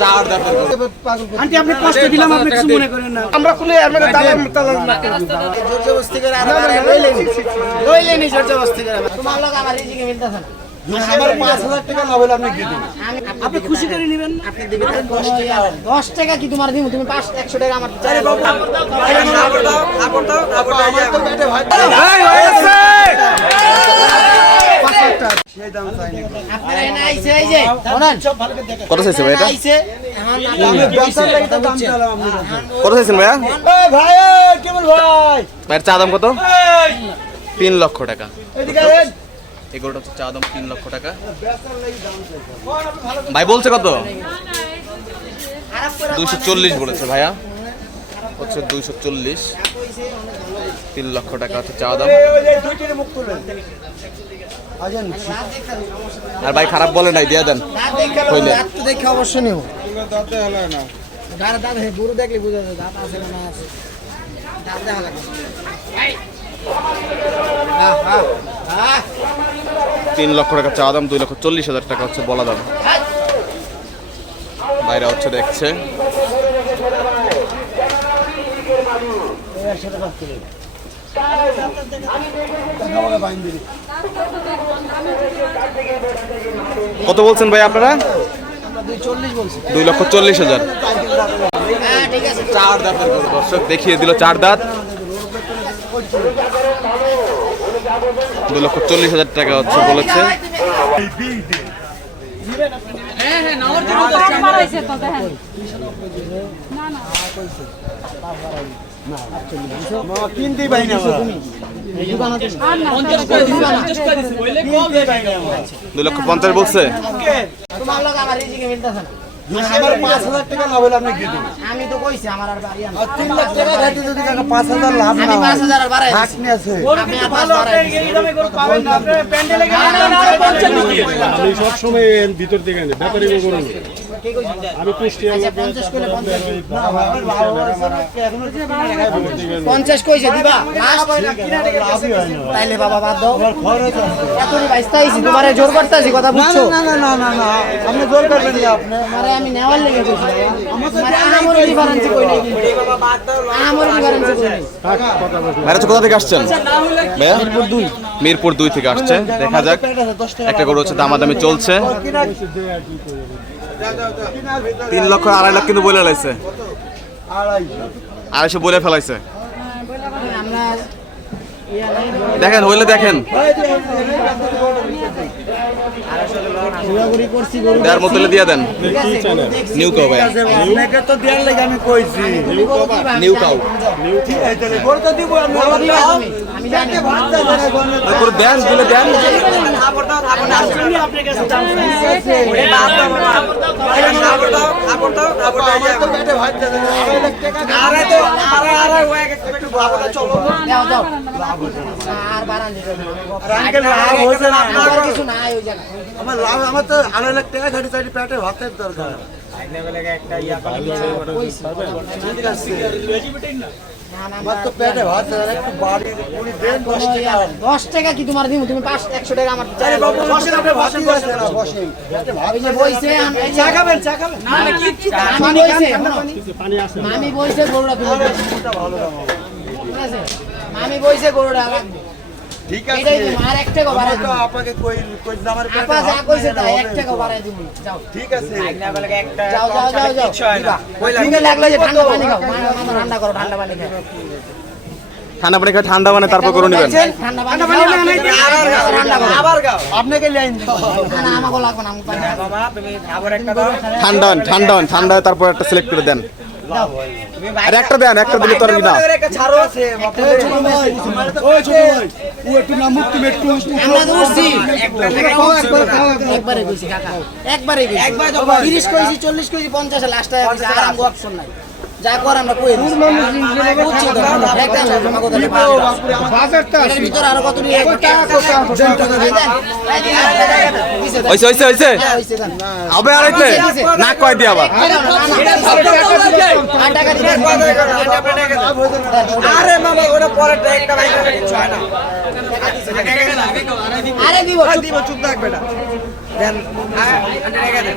চার দাঁতের। আন্টি আপনি কষ্ট দিলাম আপনি কিছু মনে করেন না আমরা খুলে জোরজবস্তি করে আর আবার লইলেনি লইলেনি জোরজবস্তি করে তোমার লোক আমার রিজিকে মিলতেছে না আমার পাঁচ হাজার টাকা না হলে আপনি দেবেন আপনি খুশি করে নেবেন আপনি দিবেন দশ টাকা দশ টাকা কি তোমার দিব তুমি পাঁচ একশো টাকা আমার যে শোনেন কত চাইছে ভাই এটা? আইছে এখন ব্যবসার লাগি তো দাম চালাম আপনি কত চাইছেন ভাইয়া? ভাইয়ের চা দাম কত? তিন লক্ষ টাকা। এই গরুটা হচ্ছে চা দাম তিন লক্ষ টাকা। ভাই বলছে কত? দুইশো চল্লিশ বলেছে ভাইয়া। হচ্ছে দুইশো চল্লিশ। তিন লক্ষ টাকা হচ্ছে চা দাম। আর ভাই খারাপ বলে নাই দিয়ে দেন। দাঁত হইলে। দেখে অবশ্য নিব। দাঁতে হলো না দাঁত দাঁত হে বুড়ো দেখলে বুঝা যায় দাঁত আছে না আছে। দাঁত দেখা লাগে হ্যাঁ হ্যাঁ হ্যাঁ। তিন লক্ষ টাকা চা দাম দুই লক্ষ চল্লিশ হাজার টাকা হচ্ছে বলা দাম। বাইরে হচ্ছে দেখছে। কত বলছেন ভাই আপনারা? দুই লক্ষ চল্লিশ হাজার। চার গরু। দর্শক, দেখিয়ে দিল চার দাঁত। দুই লক্ষ চল্লিশ হাজার টাকা হচ্ছে বলেছে। কিনতেই পাই না দুই লক্ষ পঞ্চাশ বলছে। তোমার লোক আমার রিজিকে মিলতেছে না। আমার পাঁচ হাজার টাকা লাভ হলে আপনি দিয়ে দেবেন আমি তো কইছি আমার আর বাড়ি আর তিন লাখ টাকা ঘাটে যদি কাকা পাঁচ হাজার লাভ না পাঁচ হয় হাজার আর বাড়াই দিছি। থাকনি আছে আপনি আর পাঁচ বাড়াই দিছি। আমি সবসময় এর ভিতর থেকে ব্যাপারী করুন? আমি আচ্ছা বলছি। পঞ্চাশ। কইছে দিবা? হয়। তাইলে বাবা বাদ দাও। তোমারে জোর করতেছি কথা বুঝছ? না, না, না, না, না, আপনি জোর করবেন না আপনি। তোমারে আমি নেওয়ার লেগে কইছি তোমারে আমার ডিফারেন্স কই নাই কিন্তু। আমার ডিফারেন্স কই নাই। ভাইরা কোথা থেকে আসছেন? ভাইয়া? মিরপুর দুই। মিরপুর দুই থেকে আসছে। দেখা যাক। একটা গরু হচ্ছে দামাদামি চলছে। তিন লক্ষ আড়াই লাখ কিন্তু বলে ফেলাইছে আড়াইশো বলে ফেলাইছে। দেখেন হইলে দেখেন। গরু মতো দিয়ে দেন। নিউ কাউ ভাই। তো দেওয়ার লাগে আমি কইছি। নিউ কাউ। দেন। দিলে দেন। আর বাড়ান হয়েছে না। আমার লাভ আমার তো আড়াই লাখ টাকা চাই পেটে ভাতের দরকার। দশ টাকা। কি তোমার তুমি পাঁচ একশো টাকা আমার বইছে আমি চা খাবেন চা খাবেন। আমি বইছে মামি বইছে গরুটা মামি বইছে গরুটা লাগবে ঠিক আছে। এটাই তুমি আর এক টাকা বাড়াই আমি তো আপনাকে কই কই আমার আপা যা কইছে তাই এক হবে টাকা তো। বাড়াই দিব যাও। ঠিক আছে। যাও যাও যাও যাও। দিবা। তুমি লাগলে যে ঠান্ডা পানি খাও। ঠান্ডা করো ঠান্ডা পানি খাও। ঠান্ডা পানি খায় ঠান্ডা মানে তারপর করে নেবেন। ঠান্ডা পানি ঠান্ডা আবার গাও আপনাকে লাইন দিব না না আমাকে লাগবে না আমি পানি খাব। ঠান্ডা হন, ঠান্ডা হন, ঠান্ডা তারপর একটা সিলেক্ট করে দেন। আর একটা দেন একটা দিলে তো আর কি না ছাড়ো আছে ওই ছোট ভাই ওই ছোট ভাই। ও একটু না মুক্তি একটু আমরা তো একবারে কইছি কাকা। একবারে কইছি। তিরিশ কইছি চল্লিশ কইছি পঞ্চাশ লাস্ট আর আরাম অপশন নাই। যা কর আমরা কই কথা বাজারটা এর ভিতর আরও কত নিয়ে হইছে হইছে হইছে। আবে আর হইছে না কয় দি আবার? আরে মামা ওটা পরে একটা বাইক কিছু না। আরে দিব দিব চুপ থাক বেটা। দেন আন্টি রেখে দেন।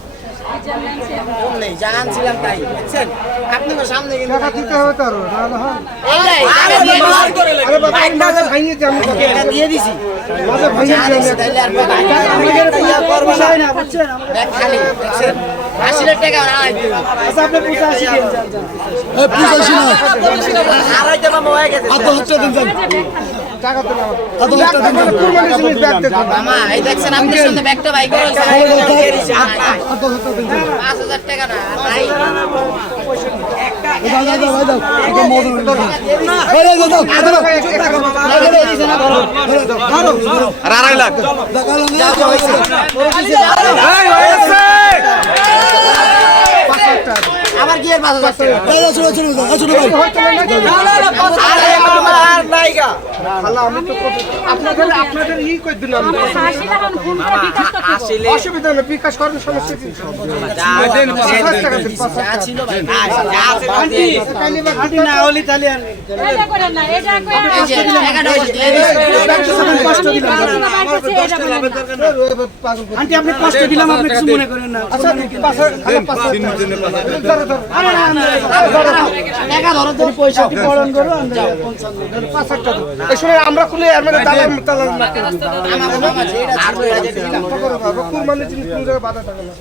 কম নেই যা আনছিলাম তাই দেখছেন আপনি সামনে কিন্তু টাকা দিতে হবে তো নাহলে হয় দিয়ে দিছি। আশি টাকা আড়াই গেছে। আড়াই লাখ আবার কি এর পাঁচ হাজার ছোট ছোট ছোট ভাই আরে মামা, আর নাই গা। আপনাদের আপনাদের ই কই দিলাম অসুবিধা নেই বিকাশ করেন সমস্যা কি পাঁচ টাকা দিন পাঁচ যা ছিল ভাই, আন্টি আন্টি না হলে তাহলে আর এটা করেন না এটা করে এই যে, টাকাটা হইছে, দিয়ে দিছি। কষ্ট দিলাম আন্টি আপনি কষ্ট দিলাম আপনি কিছু মনে করেন না আচ্ছা পাঁচ পাঁচ ধরো ধরো আরে না না, টাকা ধরো তো। পয়সা কি করো আমরা শুনে আমরা খুলে এর মানে দালাল তালাল না জিনিস কোন জায়গায় বাধা থাকে না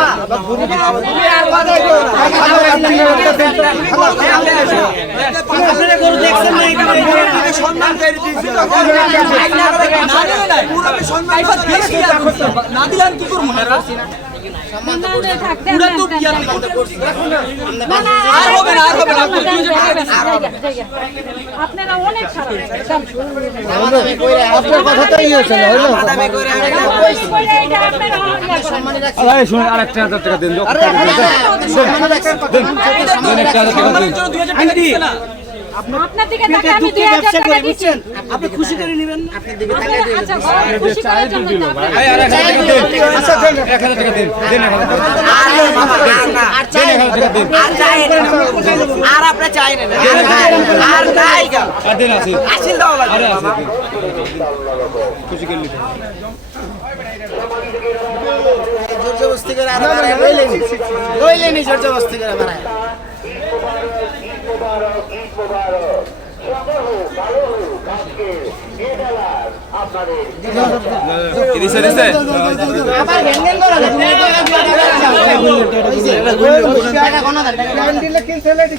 না হইছে, আরে একটা কথা না টাকা একটা না, না তো। পুরা তো বিয়ার আর হবে না আর হবে না আপনারা অনেক খারাপ একদম আমাদের কইরা আপনার না হইল এটা আপনারা সম্মানী রাখছি। আরে শুনুন আর একটা হাজার টাকা দিন সম্মানী রাখছি। আন্টি আপনার দিকে পেটে আমি 2000 টাকা করে দিচ্ছি। আপনি খুশি করে নেবেন না? আচ্ছা ঘরে খুশি করার জন্য তো আপনারা- আরে বাবা, আর না, আর চাই আর চাই আর আপনি চাই না। আর নাই, আর নাই গা। আসিল দাও লাগবে, মামা। জোর জবরদস্তি করে আর বাড়ায় লইলেনি। লইলেনি জোর জবরদস্তি করে বাড়ায়।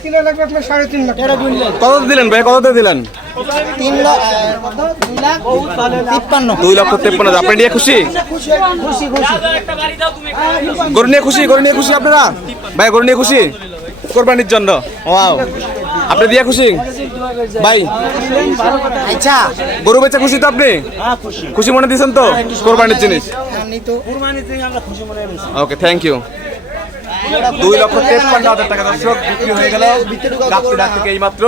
তিন লাখ টাকা কত দিলেন ভাই কত দিলেন দুই লাখ তিপ্পান্ন। লক্ষ তেপ্পান্ন। আপনি নিয়ে খুশি খুশি, খুশি। গরু নিয়ে খুশি গরু নিয়ে খুশি আপনারা? ভাই গরু নিয়ে খুশি? কোরবানির জন্য। ওয়াও। আপনি দিয়া খুশি? ভাই। আচ্ছা গরু বেচা খুশি তো আপনি? খুশি মনে দিয়েছেন তো? কোরবানির জিনিস? ওকে থ্যাংক ইউ দুই লক্ষ তেপ্পান্ন হাজার টাকা দর্শক, বিক্রি হয়ে গেল এই মাত্র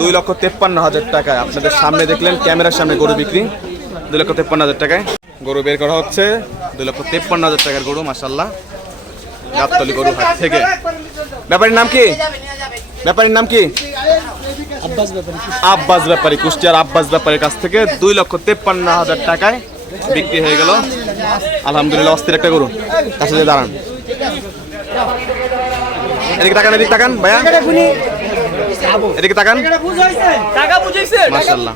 দুই লক্ষ তেপ্পান্ন হাজার টাকায় আপনাদের সামনে দেখলেন, ক্যামেরার সামনে গরু বিক্রি। দুই লক্ষ তেপ্পান্ন হাজার টাকায় গরু বের করা হচ্ছে। দুই লক্ষ তেপ্পান্ন হাজার টাকার গরু মাসাল্লাহ গাবতলি গরু হাট থেকে। ব্যাপারীর নাম কি? ব্যাপারীর নাম কি? আব্বাস ব্যাপারী কুষ্টিয়ার আব্বাস ব্যাপারীর কাছ থেকে দুই লক্ষ তেপ্পান্ন হাজার টাকায় বিক্রি হয়ে গেল। আলহামদুলিল্লাহ অস্থির একটা গরু। কাছে যেয়ে দাঁড়ান। এদিকে তাকান এদিকে তাকান ভাইয়া। এদিকে তাকান। মাশাল্লাহ